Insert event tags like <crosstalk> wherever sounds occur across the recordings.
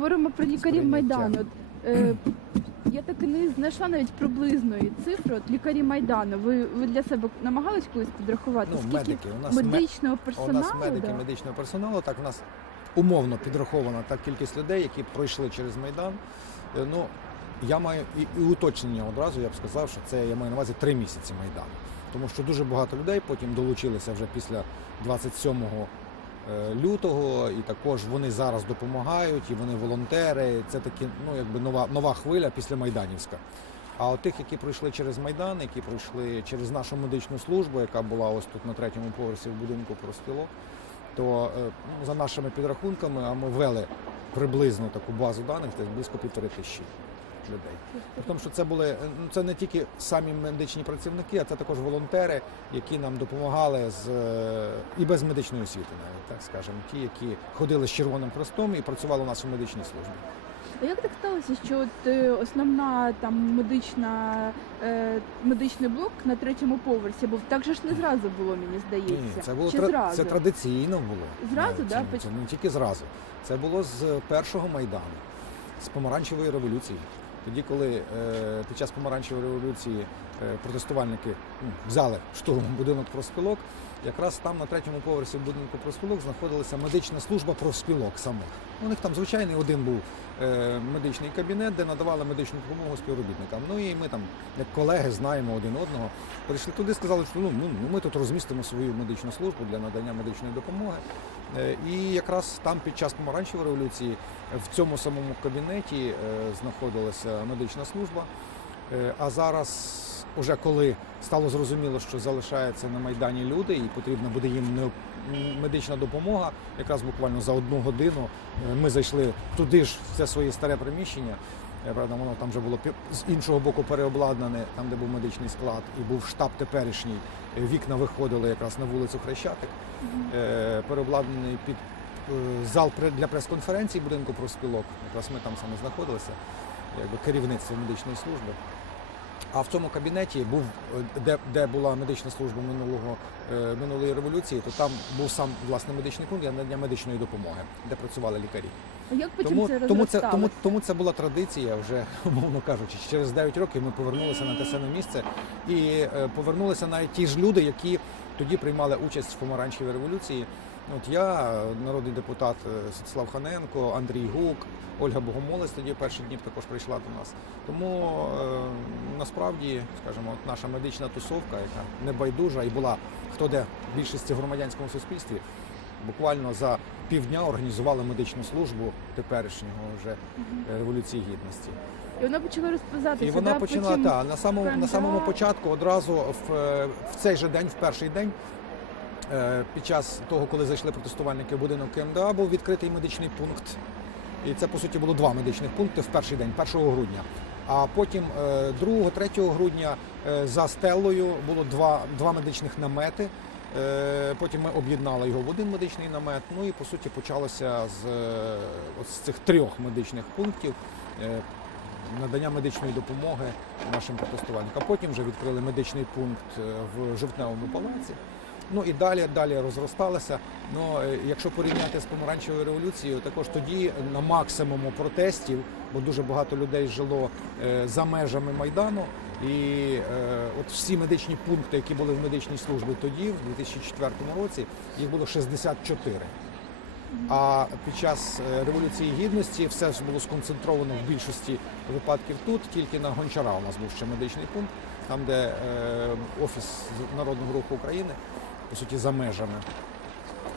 говоримо про лікарів Майдану. От, е, <clears throat> я так і не знайшла навіть приблизної цифри. От лікарі Майдану. Ви, ви для себе намагались колись підрахувати? Ну, Скільки медики. У нас ме- медичного у нас медики да? медичного персоналу. Так у нас умовно підрахована та кількість людей, які пройшли через майдан. Е, Ну я маю і, і уточнення одразу. Я б сказав, що це я маю на увазі три місяці майдану. Тому що дуже багато людей потім долучилися вже після 27 е, лютого, і також вони зараз допомагають, і вони волонтери. Це такі, ну якби нова нова хвиля після Майданівська. А от тих, які пройшли через Майдан, які пройшли через нашу медичну службу, яка була ось тут на третьому поверсі в будинку профспілок, то е, ну, за нашими підрахунками, а ми ввели приблизно таку базу даних, десь близько півтори тисячі людей. Тому, що це були це не тільки самі медичні працівники, а це також волонтери, які нам допомагали з е, і без медичної освіти, навіть так скажемо, ті, які ходили з Червоним Хрестом і працювали у нас у медичній службі. А як так сталося, що от е, основна там медична е, медичний блок на третьому поверсі був? Так же ж не зразу було, мені здається. Ні, це було Чи тра- зразу? це традиційно було. Зразу, да? Це, це не тільки зразу. Це було з першого майдану, з помаранчевої революції. Тоді, коли е, під час помаранчевої революції протестувальники ну, взяли штурмом будинок профспілок, якраз там на третьому поверсі будинку профспілок знаходилася медична служба профспілок самих. У них там звичайний один був е, медичний кабінет, де надавали медичну допомогу співробітникам. Ну і ми там, як колеги, знаємо один одного. Прийшли туди, сказали, що ну, ну ми тут розмістимо свою медичну службу для надання медичної допомоги. Е, І якраз там під час помаранчевої революції в цьому самому кабінеті е, знаходилася медична служба. Е, А зараз, уже коли стало зрозуміло, що залишаються на майдані люди, і потрібна буде їм медична допомога, якраз буквально за одну годину е, ми зайшли туди ж, це своє старе приміщення. Правда, воно там вже було з іншого боку переобладнане, там, де був медичний склад, і був штаб теперішній. Е, Вікна виходили якраз на вулицю Хрещатик, е, переобладнаний під зал для прес-конференцій будинку профспілок. Якраз ми там саме знаходилися, якби керівництво медичної служби. А в цьому кабінеті був, е, де, де була медична служба минулого, е, минулої революції, то там був сам власне медичний пункт для надання медичної допомоги, де працювали лікарі. А як потім Тому, це тому, це, тому, тому це була традиція, вже <laughs> умовно кажучи. Через 9 років ми повернулися на те саме місце і е, повернулися навіть ті ж люди, які тоді приймали участь в помаранчевій революції. От я, народний депутат е, Святослав Ханенко, Андрій Гук, Ольга Богомолець тоді перші дні також прийшла до нас. Тому е, насправді, скажімо, от наша медична тусовка, яка небайдужа і була хто де в більшості громадянському суспільстві, буквально за півдня організували медичну службу теперішнього вже е, революції гідності. І вона почала розповзатися. І вона да? почала Потім... та на самому на самому початку одразу в, е, в цей же день, в перший день. Е, Під час того, коли зайшли протестувальники в будинок КМДА, був відкритий медичний пункт. І це, по суті, було два медичних пункти в перший день, 1 грудня. А потім 2-3 грудня е, за стелою було два, два медичних намети. Е, Потім ми об'єднали його в один медичний намет. Ну і по суті почалося з, е, з цих трьох медичних пунктів е, надання медичної допомоги нашим протестувальникам. Потім вже відкрили медичний пункт е, в жовтневому палаці. Ну і далі далі розросталося. Ну е, якщо порівняти з помаранчевою революцією, також тоді на максимуму протестів, бо дуже багато людей жило е, за межами майдану. І е, от всі медичні пункти, які були в медичній службі тоді, в 2004 році, їх було 64. А під час е, революції гідності все ж було сконцентровано в більшості випадків тут. Тільки на Гончара у нас був ще медичний пункт, там де е, офіс Народного руху України, по суті, за межами.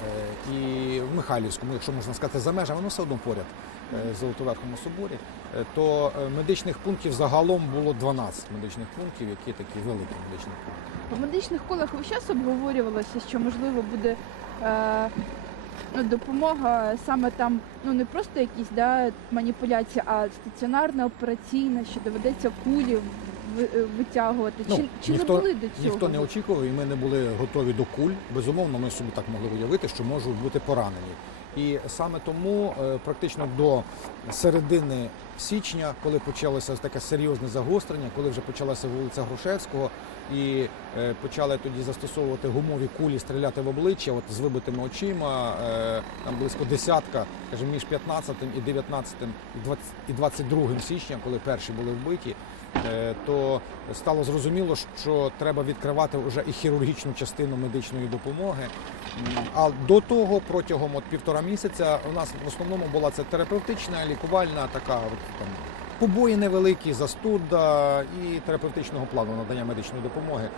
Е, і в Михайлівському, якщо можна сказати, за межами, воно все одно поряд е, в Золотоверхому соборі, е, то медичних пунктів загалом було 12 медичних пунктів, які такі великі медичні пункти. В медичних колах весь час обговорювалося, що можливо буде ну, допомога саме там, ну не просто якісь да, маніпуляції, а стаціонарна, операційна, що доведеться кулі витягувати. Ну, чи чи ніхто- не були до цього? Ніхто не очікував, і ми не були готові до куль. Безумовно, ми собі так могли уявити, що можуть бути поранені. І саме тому е, практично до середини січня, коли почалося таке серйозне загострення, коли вже почалася вулиця Грушевського, і е, почали тоді застосовувати гумові кулі, стріляти в обличчя, от з вибитими очима, е, там близько десятка, каже, між 15 і 19 і 20 і 22 січня, коли перші були вбиті. Е, То стало зрозуміло, що треба відкривати вже і хірургічну частину медичної допомоги. А до того протягом от півтора місяця у нас в основному була це терапевтична, лікувальна така от, там, побої невеликі, застуда і терапевтичного плану надання медичної допомоги.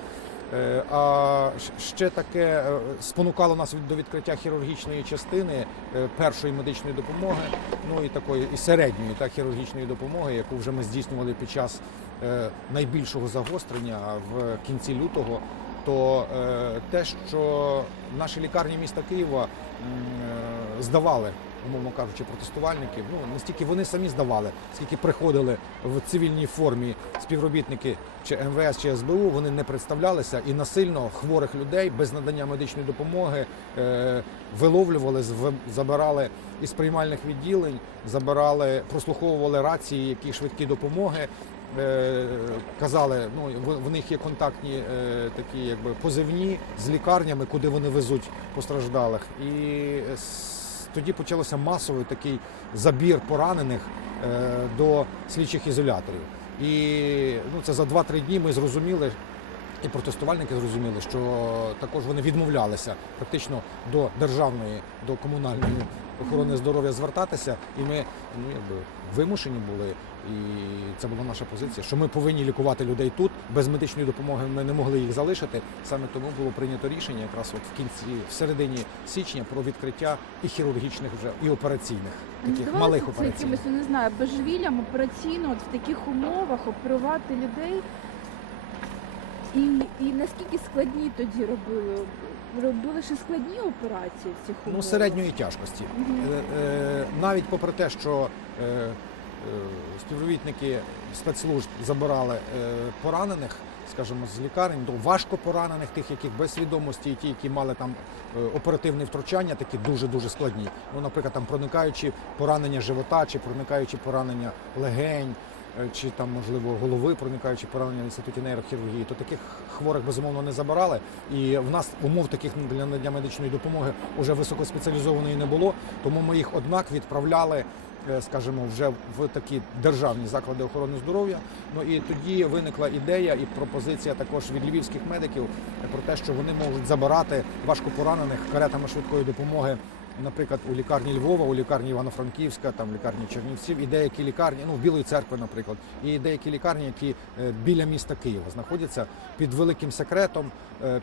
Е, А ще таке е, спонукало нас до відкриття хірургічної частини е, першої медичної допомоги, ну і такої і середньої та хірургічної допомоги, яку вже ми здійснювали під час найбільшого загострення в кінці лютого. То те, що наші лікарні міста Києва здавали, умовно кажучи, протестувальників, ну не стільки вони самі здавали, скільки приходили в цивільній формі співробітники чи МВС чи СБУ, вони не представлялися і насильно хворих людей без надання медичної допомоги е, виловлювали, забирали із приймальних відділень, забирали, прослуховували рації, які швидкі допомоги. Е, казали, ну в- них є контактні е, такі, якби позивні з лікарнями, куди вони везуть постраждалих. І тоді почався масовий такий забір поранених е, до слідчих ізоляторів. І ну, це за 2-3 дні ми зрозуміли, і протестувальники зрозуміли, що також вони відмовлялися практично до державної, до комунальної охорони здоров'я звертатися, і ми ну, якби, вимушені були. І це була наша позиція, що ми повинні лікувати людей тут. Без медичної допомоги ми не могли їх залишити. Саме тому було прийнято рішення якраз от в кінці, в середині січня, про відкриття і хірургічних вже і операційних таких Здавалося, малих це операційних. якимось, ну, не знаю, божевіллям операційно, от в таких умовах оперувати людей. І, і наскільки складні тоді робили? Робили ще складні операції в цих умовах? Ну, середньої тяжкості. Е, навіть попри те, що е, співробітники спецслужб забирали поранених, скажімо, з лікарень, до важко поранених, тих, яких без свідомості, і ті, які мали там оперативне втручання, такі дуже дуже складні. Ну, наприклад, там проникаючи поранення живота, чи проникаючи поранення легень. Е, Чи там можливо голови, проникаючи поранення в інституті нейрохірургії, то таких хворих безумовно не забирали. І в нас умов таких для надання медичної допомоги вже високоспеціалізованої не було. Тому ми їх однак відправляли, е, скажімо, вже в такі державні заклади охорони здоров'я. Ну і тоді виникла ідея і пропозиція також від львівських медиків про те, що вони можуть забирати важкопоранених каретами швидкої допомоги. Наприклад, у лікарні Львова, у лікарні Івано-Франківська, там лікарні Чернівців, і деякі лікарні, ну Білої церкви, наприклад, і деякі лікарні, які е, біля міста Києва знаходяться під великим секретом. е,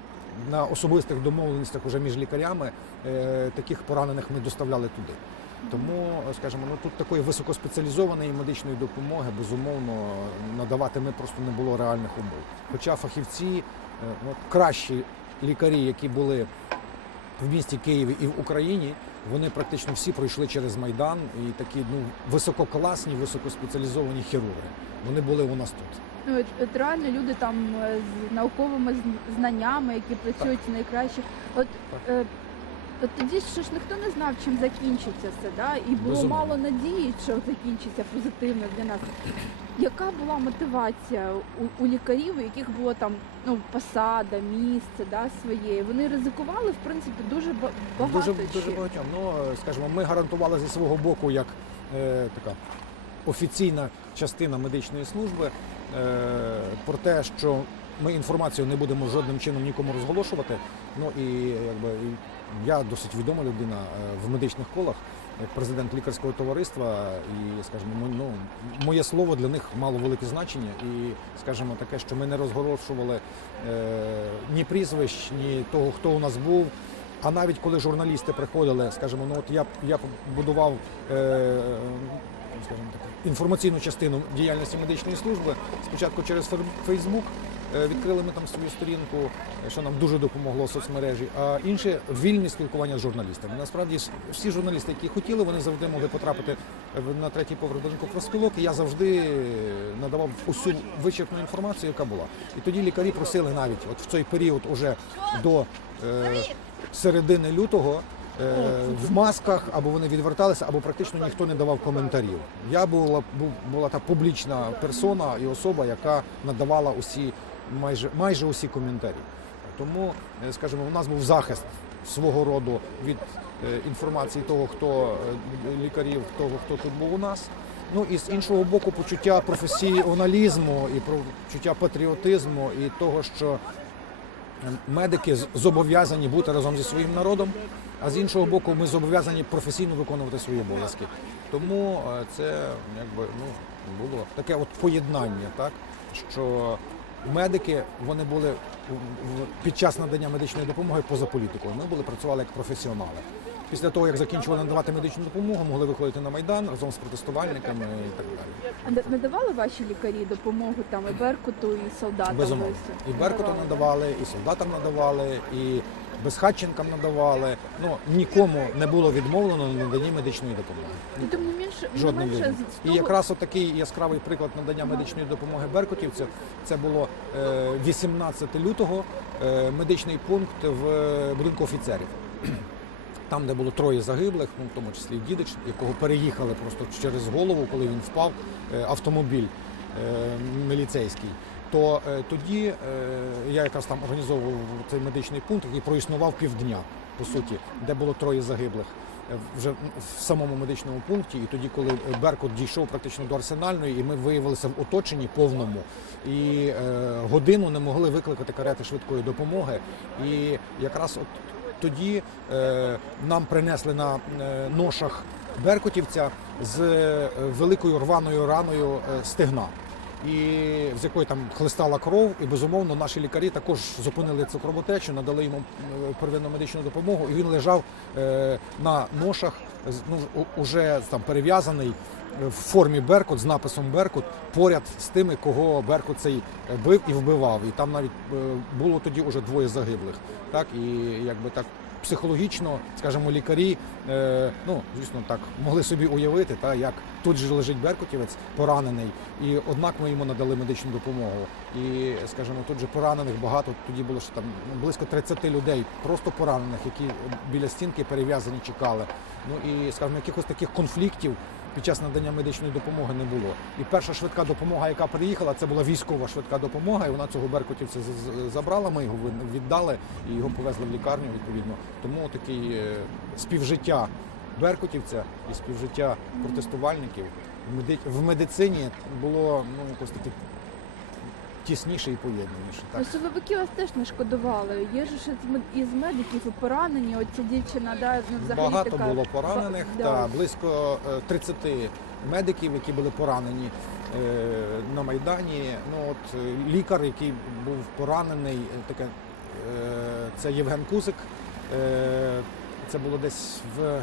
На особистих домовленостях уже між лікарями е, таких поранених ми доставляли туди. Тому, скажімо, ну тут такої високоспеціалізованої медичної допомоги безумовно надавати ми просто не було реальних умов. Хоча фахівці, ну, кращі лікарі, які були в місті Києві і в Україні, вони практично всі пройшли через Майдан і такі ну висококласні, високоспеціалізовані хірурги. Вони були у нас тут. Ну, от, от реально люди там е, з науковими знаннями, які працюють найкраще. От, е, от тоді ж ніхто не знав, чим закінчиться це, да? і було Безумовно. мало надії, що закінчиться позитивно для нас. Яка була мотивація у, у лікарів, у яких було там ну, посада, місце да, своє? Вони ризикували, в принципі, дуже багато. Дуже, дуже багатьом. Ну, е, скажімо, ми гарантували зі свого боку як е, така офіційна частина медичної служби е, про те, що ми інформацію не будемо жодним чином нікому розголошувати. Ну і якби і я досить відома людина е, в медичних колах, як президент лікарського товариства, і скажімо, ну, моє слово для них мало велике значення. І скажімо таке, що ми не розголошували е, ні прізвищ, ні того, хто у нас був. А навіть коли журналісти приходили, скажімо, ну от я я побудував е, скажімо так, інформаційну частину діяльності медичної служби. Спочатку через Фейсбук відкрили ми там свою сторінку, е, що нам дуже допомогло соцмережі. А інше вільне спілкування з журналістами. Насправді всі журналісти, які хотіли, вони завжди могли потрапити на третій поверх будинку профспілок. Я завжди е, надавав усю вичерпну інформацію, яка була. І тоді лікарі просили навіть от в цей період уже до. Е, середини лютого е, в масках, або вони відверталися, або практично ніхто не давав коментарів. Я була була та публічна персона і особа, яка надавала усі майже майже усі коментарі. Тому, е, скажімо, у нас був захист свого роду від е, інформації того, хто е, лікарів, того, хто тут був у нас. Ну і з іншого боку, почуття професіоналізму і почуття патріотизму, і того, що медики зобов'язані бути разом зі своїм народом, а з іншого боку, ми зобов'язані професійно виконувати свої обов'язки. Тому це якби ну було таке от поєднання, так що медики вони були під час надання медичної допомоги поза політикою. Ми були працювали як професіонали. Після того, як закінчували надавати медичну допомогу, могли виходити на майдан разом з протестувальниками і так далі. А не- надавали ваші лікарі допомогу там і Беркуту, і солдатам? Безумовно. І Беркуту надавали, і солдатам надавали, і безхатченкам надавали. Ну нікому не було відмовлено на наданні медичної допомоги. Ну, тим не менше, не Жодним менше з І якраз от такий яскравий приклад надання медичної допомоги беркутівцям. Це було е, 18 лютого. е, Медичний пункт в е, будинку офіцерів. <clears throat> Там, де було троє загиблих, ну в тому числі і дідич, якого переїхали просто через голову, коли він впав, е, автомобіль е, міліцейський. То е, тоді е, я якраз там організовував цей медичний пункт, який проіснував півдня, по суті, де було троє загиблих е, вже в самому медичному пункті. І тоді, коли Беркут дійшов практично до арсенальної, і ми виявилися в оточенні повному, і е, годину не могли викликати карети швидкої допомоги. І якраз от тоді е, нам принесли на е, ношах беркутівця з великою рваною раною стегна. І з якої там хлистала кров, і безумовно наші лікарі також зупинили цю кровотечу, надали йому е, первинну медичну допомогу, і він лежав е, на ношах, ну уже там перев'язаний в формі Беркут з написом Беркут поряд з тими, кого Беркут цей бив і вбивав. І там навіть е, було тоді уже двоє загиблих. Так і якби так психологічно, скажімо, лікарі, е, ну звісно, так могли собі уявити, та як тут же лежить беркутівець поранений, і однак ми йому надали медичну допомогу. І скажімо, тут же поранених багато. Тоді було що там ну, близько 30 людей, просто поранених, які біля стінки перев'язані чекали. Ну і скажімо, якихось таких конфліктів під час надання медичної допомоги не було. І перша швидка допомога, яка приїхала, це була військова швидка допомога, і вона цього беркутівця забрала. Ми його віддали і його повезли в лікарню. Відповідно, тому такий е, співжиття беркутівця і співжиття протестувальників в медицині було ну якось таке тісніше і поєднаніше. Так. Ну, силовики вас теж не шкодували. Є ж із медиків і поранені. Оця дівчина, да, ну, взагалі Багато така... було поранених, Ба- та близько е, 30 медиків, які були поранені е, на майдані. Ну от е, лікар, який був поранений, е, таке е, це Євген Кузик. Е, Це було десь в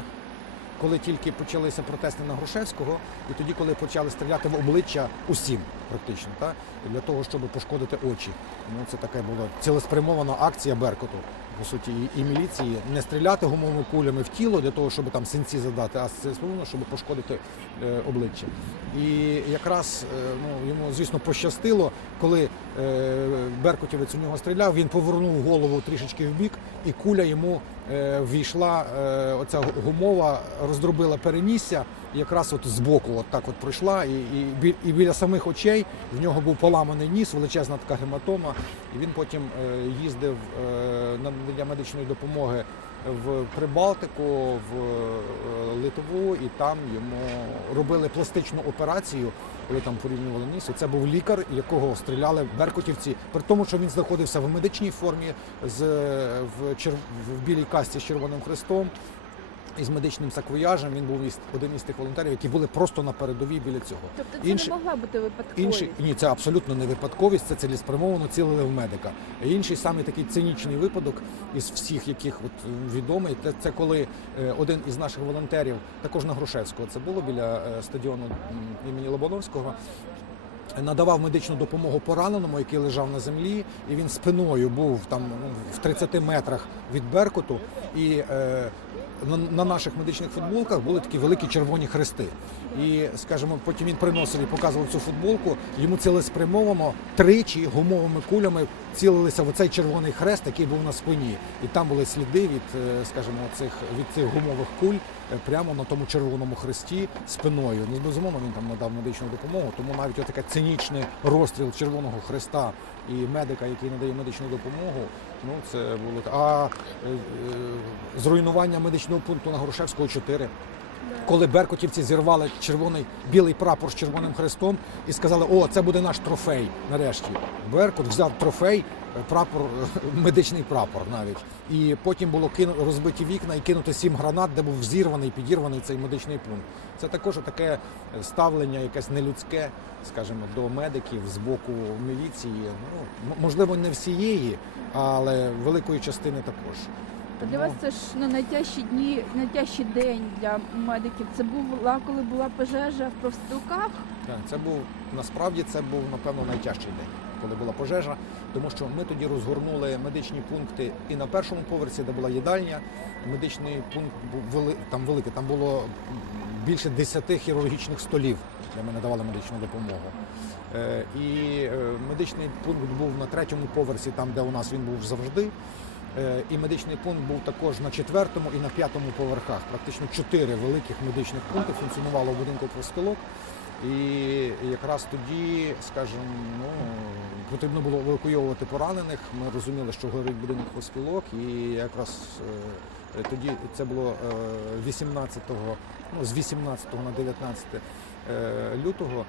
коли тільки почалися протести на Грушевського, і тоді, коли почали стріляти в обличчя усім, практично, та для того, щоб пошкодити очі. Ну це така була цілеспрямована акція Беркуту, по суті, і, міліції не стріляти гумовими кулями в тіло для того, щоб там синці задати, а цілеспрямовано, щоб пошкодити е, обличчя. І якраз е, ну йому, звісно, пощастило, коли е, Беркутівець у нього стріляв, він повернув голову трішечки в бік, і куля йому війшла. Оця гумова роздробила перенісся, якраз от збоку, от так от пройшла, і, і, і біля самих очей в нього був поламаний ніс, величезна така гематома. І він потім е, їздив е, на надання медичної допомоги в Прибалтику, в е, Литву, і там йому робили пластичну операцію, коли там порівнювали ніс. І це був лікар, якого стріляли беркутівці, при тому, що він знаходився в медичній формі з в, чер... в білій касті з Червоним Хрестом. І з медичним саквояжем він був із один із тих волонтерів, які були просто на передовій біля цього. Тобто це Інші- не могла бути випадковість. Інший ні, це абсолютно не випадковість, це цілеспрямовано цілили в медика. Інший самий такий цинічний випадок із всіх, яких от е, відомий, це, це коли е, один із наших волонтерів, також на Грушевського, це було біля е, стадіону імені Лобановського. надавав медичну допомогу пораненому, який лежав на землі, і він спиною був там ну, в 30 метрах від Беркуту. І е, на, на наших медичних футболках були такі великі червоні хрести. І, скажімо, потім він приносив і показував цю футболку. Йому цілеспрямовано тричі гумовими кулями цілилися в оцей червоний хрест, який був на спині. І там були сліди від, е, скажімо, цих від цих гумових куль е, прямо на тому червоному хресті спиною. Ну, безумовно, він там надав медичну допомогу, тому навіть отаке цинічний розстріл Червоного Хреста і медика, який надає медичну допомогу. Ну це було а е, е, зруйнування медичного пункту на Грушевського 4 коли беркутівці зірвали червоний білий прапор з червоним хрестом і сказали, о, це буде наш трофей. Нарешті Беркут взяв трофей, е, прапор, <laughs> медичний прапор навіть. І потім було кину розбиті вікна і кинуто сім гранат, де був зірваний, підірваний цей медичний пункт. Це також таке ставлення, якесь нелюдське, скажімо, до медиків з боку міліції. Ну можливо, не всієї, але великої частини також. Для вас це ж ну, найтяжчі дні, найтяжчий день для медиків. Це була коли була пожежа в профспілках. Так, це був насправді це був напевно найтяжчий день, коли була пожежа, тому що ми тоді розгорнули медичні пункти і на першому поверсі, де була їдальня. Медичний пункт був вели, там великий. Там було більше 10 хірургічних столів, де ми надавали медичну допомогу. Е, і е, медичний пункт був на третьому поверсі, там де у нас він був завжди. Е, І медичний пункт був також на четвертому і на п'ятому поверхах. Практично чотири великих медичних пункти функціонувало в будинку профспілок. І якраз тоді, скажімо, ну потрібно було евакуйовувати поранених. Ми розуміли, що горить будинок профспілок, і якраз тоді це було е, 18-го, ну з 18 на 19 е, лютого.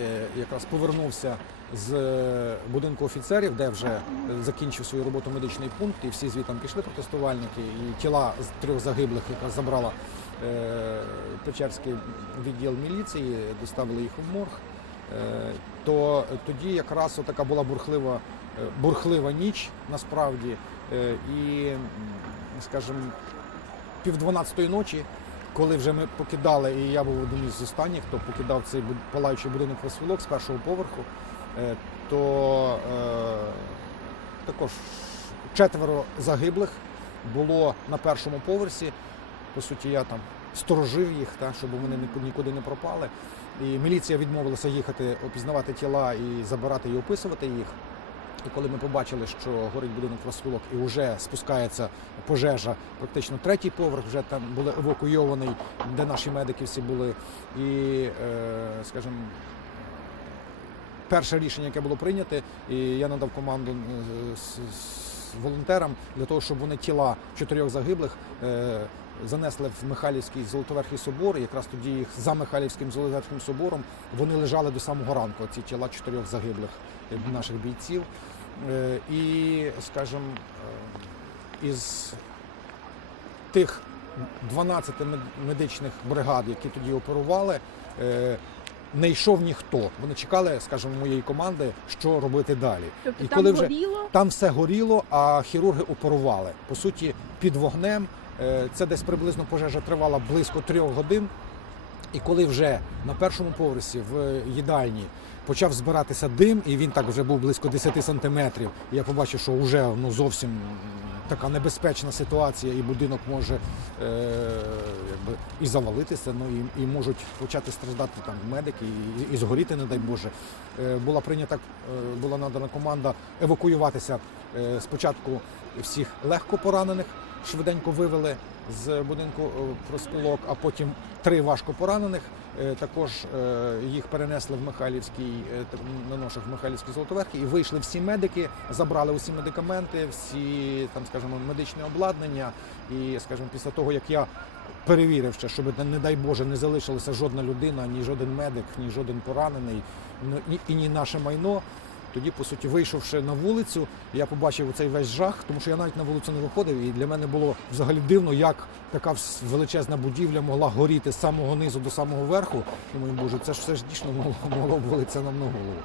Е, Якраз повернувся з е, будинку офіцерів, де вже закінчив свою роботу медичний пункт, і всі звітом пішли протестувальники, і тіла з трьох загиблих, якраз забрала е, Печерський відділ міліції, доставили їх в морг. То тоді якраз така була бурхлива, бурхлива ніч насправді. І, скажімо, пів дванадцятої ночі, коли вже ми покидали, і я був одним із останніх, хто покидав цей палаючий будинок розсвілок з першого поверху, е, то е, також четверо загиблих було на першому поверсі. По суті, я там сторожив їх, та, щоб вони нікуди не пропали. І міліція відмовилася їхати опізнавати тіла і забирати і описувати їх. І коли ми побачили, що горить будинок розсвілок і вже спускається пожежа, практично третій поверх, вже там були евакуйований, де наші медики всі були. І, е, скажімо, перше рішення, яке було прийнято, і я надав команду е, волонтерам для того, щоб вони тіла чотирьох загиблих е, занесли в Михайлівський Золотоверхий собор. І якраз тоді їх за Михайлівським Золотоверхим собором вони лежали до самого ранку. Ці тіла чотирьох загиблих е, наших бійців. Е, І, скажімо, е, із тих 12 мед- медичних бригад, які тоді оперували, не йшов ніхто. Вони чекали, скажімо, моєї команди, що робити далі. Тобто І там коли вже- горіло. Там все горіло, а хірурги оперували. По суті, під вогнем. Е, Це десь приблизно пожежа тривала близько трьох годин. І коли вже на першому поверсі в їдальні почав збиратися дим, і він так вже був близько 10 сантиметрів, і я побачив, що вже ну, зовсім така небезпечна ситуація, і будинок може е, якби, і завалитися, ну і, і можуть почати страждати там медики, і, і згоріти, не дай Боже. Е, була прийнята, е, була надана команда евакуюватися е, спочатку всіх легко поранених, швиденько вивели з будинку е, проспілок, а потім три важко поранених. Е, Також е, їх перенесли в Михайлівський на наших Михайлівський Золотоверхи і вийшли всі медики, забрали усі медикаменти, всі там, скажімо, медичне обладнання. І, скажімо, після того як я перевірив ще, щоб не дай Боже не залишилася жодна людина, ні жоден медик, ні жоден поранений, ну, ні- і ні наше майно. Тоді, по суті, вийшовши на вулицю, я побачив цей весь жах, тому що я навіть на вулицю не виходив, і для мене було взагалі дивно, як така величезна будівля могла горіти з самого низу до самого верху. Думаю, боже, це ж все ж дійсно могло, <laughs> ввалитися нам на голову.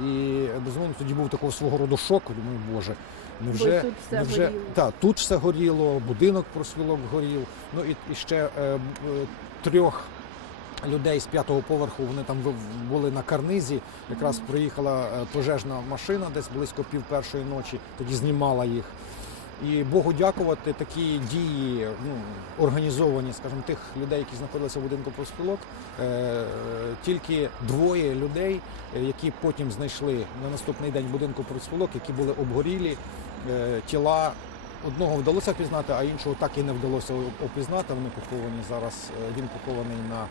І безумовно тоді був такого свого роду шок. Думаю, боже, невже, тут все невже горіло. та, тут все горіло, будинок просвілок горів. Ну і, і ще е, е, трьох людей з п'ятого поверху. Вони там були на карнизі. Якраз приїхала е, пожежна машина десь близько пів першої ночі, тоді знімала їх. І Богу дякувати, такі дії ну, організовані, скажімо, тих людей, які знаходилися в будинку профспілок, е, е, тільки двоє людей, е, які потім знайшли на наступний день будинку профспілок, які були обгорілі, е, тіла. Одного вдалося впізнати, а іншого так і не вдалося опізнати. Вони поховані зараз. Він похований на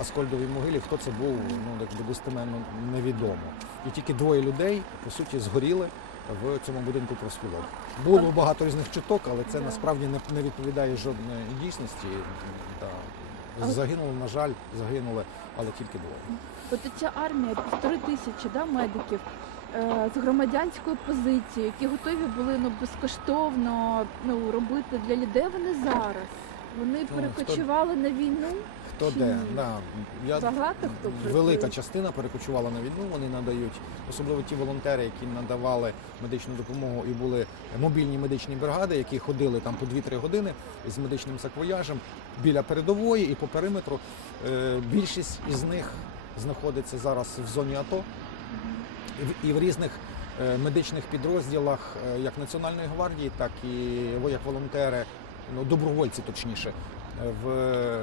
Аскольдовій могилі. Хто це був, ну якби достеменно невідомо. І тільки двоє людей по суті згоріли в цьому будинку профспілок. Було багато різних чуток, але це насправді не, відповідає жодної дійсності. Загинули, на жаль, загинули, але тільки двоє. От ця армія, півтори тисячі да, медиків е, з громадянською позицією, які готові були ну, безкоштовно ну, робити для людей. Вони зараз. Вони хто- перекочували на війну. Хто де? Да. Я, Багато хто працює? велика частина перекочувала на війну. Вони надають, особливо ті волонтери, які надавали медичну допомогу і були мобільні медичні бригади, які ходили там по 2-3 години з медичним саквояжем біля передової і по периметру. Е, Більшість із них знаходиться зараз в зоні АТО і в- різних е, медичних підрозділах, е, як Національної гвардії, так і як волонтери, ну добровольці точніше. В е,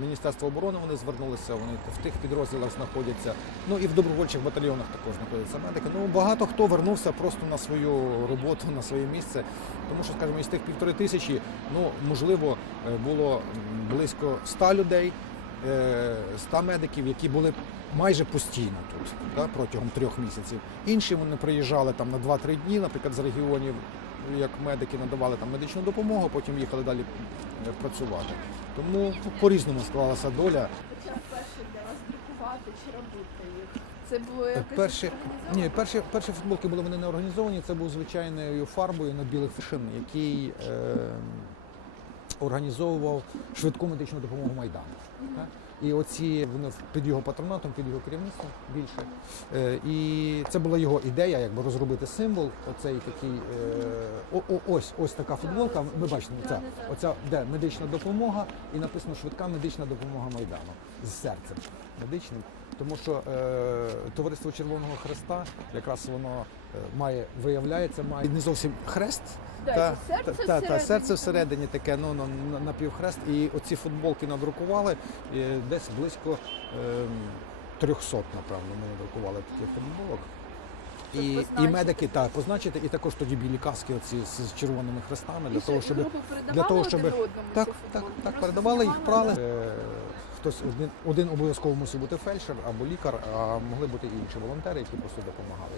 Міністерство оборони вони звернулися, вони в тих підрозділах знаходяться. Ну і в добровольчих батальйонах також знаходяться медики. Ну багато хто вернувся просто на свою роботу, на своє місце. Тому що, скажімо, із тих півтори тисячі, ну можливо, е, було близько ста людей, е, 100 медиків, які були майже постійно тут да, протягом трьох місяців. Інші вони приїжджали там на 2-3 дні, наприклад, з регіонів, як медики надавали там медичну допомогу, потім їхали далі е, працювати. Тому по-різному склалася доля. Хоча перше для вас друкувати чи робити їх. Це було якось Перші, ні, перші, перші футболки були вони не організовані. Це був звичайною фарбою на білих фішин, який е, організовував швидку медичну допомогу Майдану. Так? І оці вони під його патронатом, під його керівництвом більше. Е, і це була його ідея, якби розробити символ. Оцей такий е, о, о, ось ось така футболка. Ми бачимо, оця, оця де медична допомога, і написано швидка медична допомога Майдану з серцем медичним. Тому що е, товариство Червоного Хреста якраз воно е, має виявляється, має не зовсім хрест. Да, Та, серце та, та, та, серце всередині таке, ну на, на, напівхрест. І оці футболки надрукували і десь близько ем, 300, напевно, ми надрукували таких футболок. І, і медики так позначити, і також тоді білі каски оці з, з червоними хрестами для того, щоб для того, щоб так, так, так передавали їх, прали. Хтось один, один обов'язково мусив бути фельдшер або лікар, а могли бути і інші волонтери, які просто допомагали.